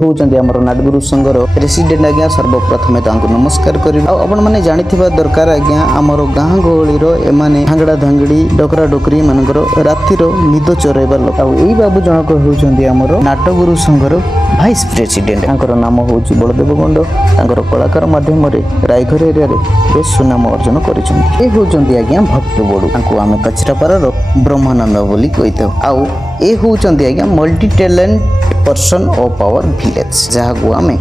होउचंदी हमर नाटगुरु संघर प्रेसिडेंट आज्ञा सर्वप्रथमे तांको नमस्कार करी आपण माने जानिथिबा दरकार आज्ञा हमर गाँ गहळीर एमाने भांगड़ा धांगड़ी डकरा डकरी मानकर रातिर निद चरेबा लोक एई बाबू जनक होउचंदी हमर नाटगुरु संघर भाइस प्रेसिडेंट तांकर नाम होउची बलदेव गंड तांकर कलाकार माध्यम रे रायघर एरिया रे बेस सुनाम अर्जन करिसंती ए होउचंदी आज्ञा भक्त बडू तांको आमे कचरापारार ब्रह्मानंद बोली कहितौ आउ ए होउचंदी आज्ञा multi talent person of our village जहाँ को आमे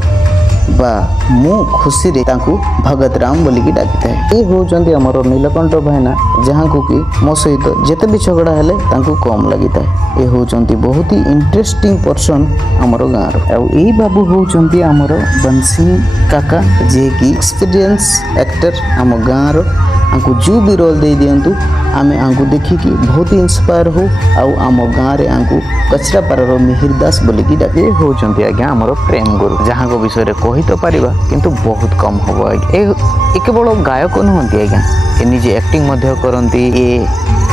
बा मु खुशी रे तांकु भगत राम बोली की डाकी थाए ए होउचंदी हमर नीलकंठ भाईना जहाँ को कि मो सहित जेते भी झगड़ा हेले तांकु कम लागि थाए ए होउचंदी बहुत ही इंटरेस्टिंग पर्सन हमर गाँ रो आ एई बाबू होउचंदी हमर बंसी काका जे की एक्सपीरियंस एक्टर हम गाँ रो आंकु जो भी रोल दे दियंतु आमे आंकु देखि कि बहुत ही इंस्पायर हो आउ आम गाँ रे आंकु कचरा पारार मिहिर दास बोली की डाके होउचंती आज्ञा हमर प्रेम गुरु जहाँ को विषय रे कहि तो परिबा किंतु बहुत कम हबो आज्ञा ए केवल गायक नहंती आज्ञा ए निजे एक्टिंग मध्य करंती ए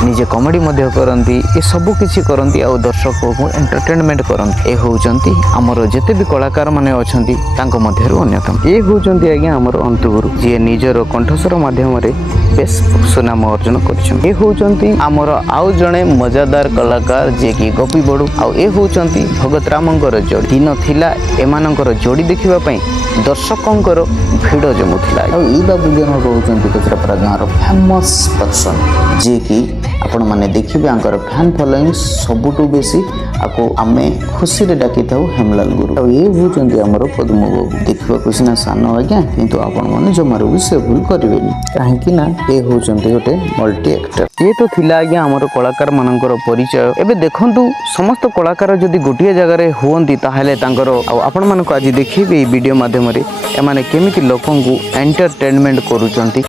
निजे कॉमेडी मध्य करंती ए सब किछि करंती आ दर्शक को एंटरटेनमेंट करंती ए होउचंती हमर जेते भी कलाकार माने अछंती तांको मध्य रो अन्यतम ए होउचंती आज्ञा हमर अंतु गुरु जे निजर कंठस्वर माध्यम रे बेस सुनाम अर्जन करछन ए होउचंती हमर आउ जणे मजादार कलाकार जे की गोपी बडू आ ए होउचंती भगत रामंकर जोड़ी दिन थिला एमानकर जोड़ी देखिबा पई दर्शकंकर भिड़ जमुथिला आ ई बाबू जन होउचंती कचरापरा गाँ रो फेमस पर्सन जे की आपण माने देखिबे आंकर फैन फॉलोइंग सबुटु बेसी आको आमे खुशी रे डाकी थाउ हेमलाल गुरु आ ए होउचंती हमर पद्म बाबू देखिबा कुसिना सानो आज्ञा किंतु आपण माने जमारो भी से भूल करिवेनी काहे कि ना ए होउचंती गोटे मल्टी एक्टर ये तो थिला आज्ञा हमर कलाकार मानकर परिचय एबे देखंतु समस्त कलाकार जदि गोटिए जगह रे होंती ताहेले तांकर आ आपण मानको आज देखिबे ई वीडियो माध्यम रे एमाने केमिति लोकंकु एंटरटेनमेंट करूचंती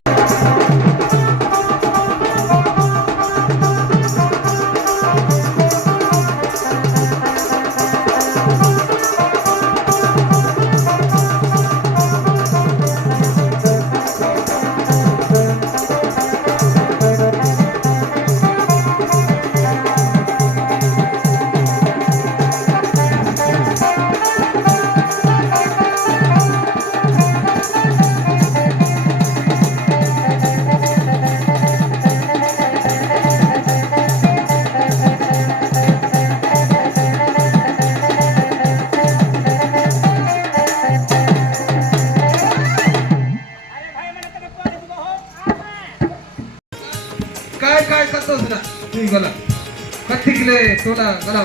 काय करतोस ना तू गला कठिकले तोला गला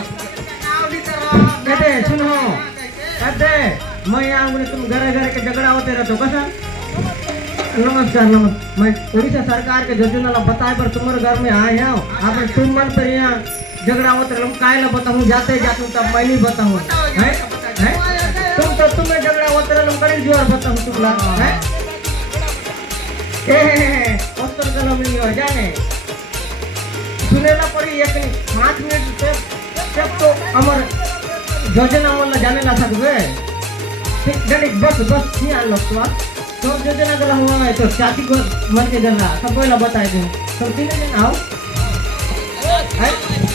कहते सुनो कहते मैं यहाँ हूँ तुम घर घर के झगड़ा होते रहते हो कैसा नमस्कार नमस्कार मैं उड़ीसा सरकार के योजना बताए पर तुम्हारे घर में आए हैं आप तुम मन पर यहाँ झगड़ा होते रहो काय ला बताऊँ जाते जाते तब मैं नहीं बताऊँ है तुम तो तुम्हें झगड़ा होते रहो कड़ी जोर बताऊँ तुमला है पोस्टर कलम नहीं हो जाने सुनेला पड़ी एक 5 मिनट से तो अमर योजना वाला जाने ला सकते ठीक गणित बस नहीं आ लोग तो योजना गला हुआ है तो चाची को मन के जन रहा सब कोई बताए दूँ तो 3 दिन आओ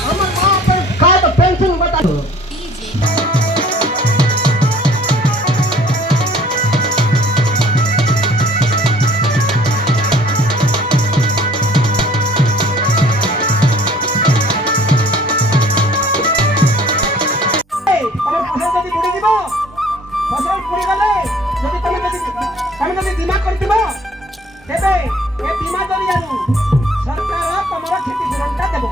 अमर वहाँ पर का तो पेंशन बता दो फसल पुरी गले जदि तमे बीमा करतिबो तेबे ए बीमा जरियानु सरकार तमरा खेती सुरक्षा देबो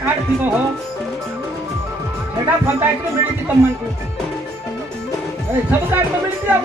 कार्ड थी हो एटा पंचायत को मिली थी तमन को सब कार्ड तो मिली थी अब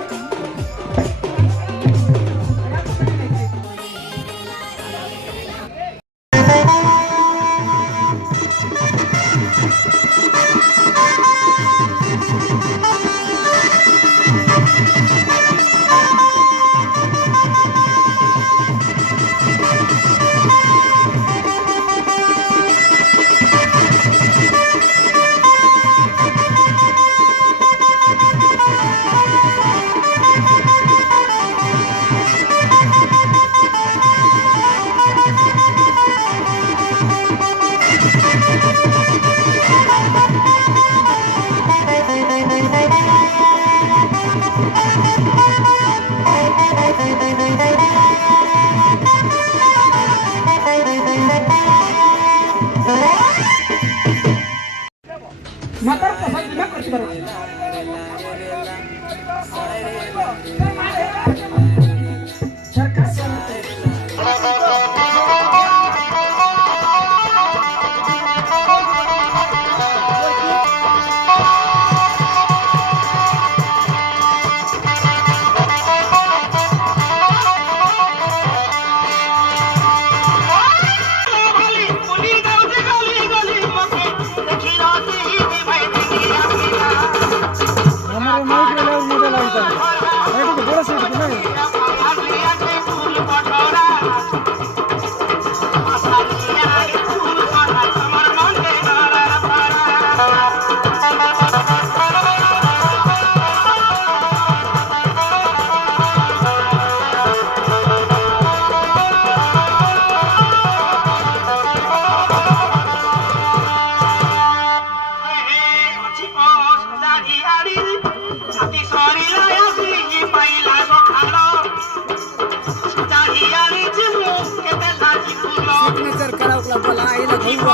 डोकला बोला आईला घेऊन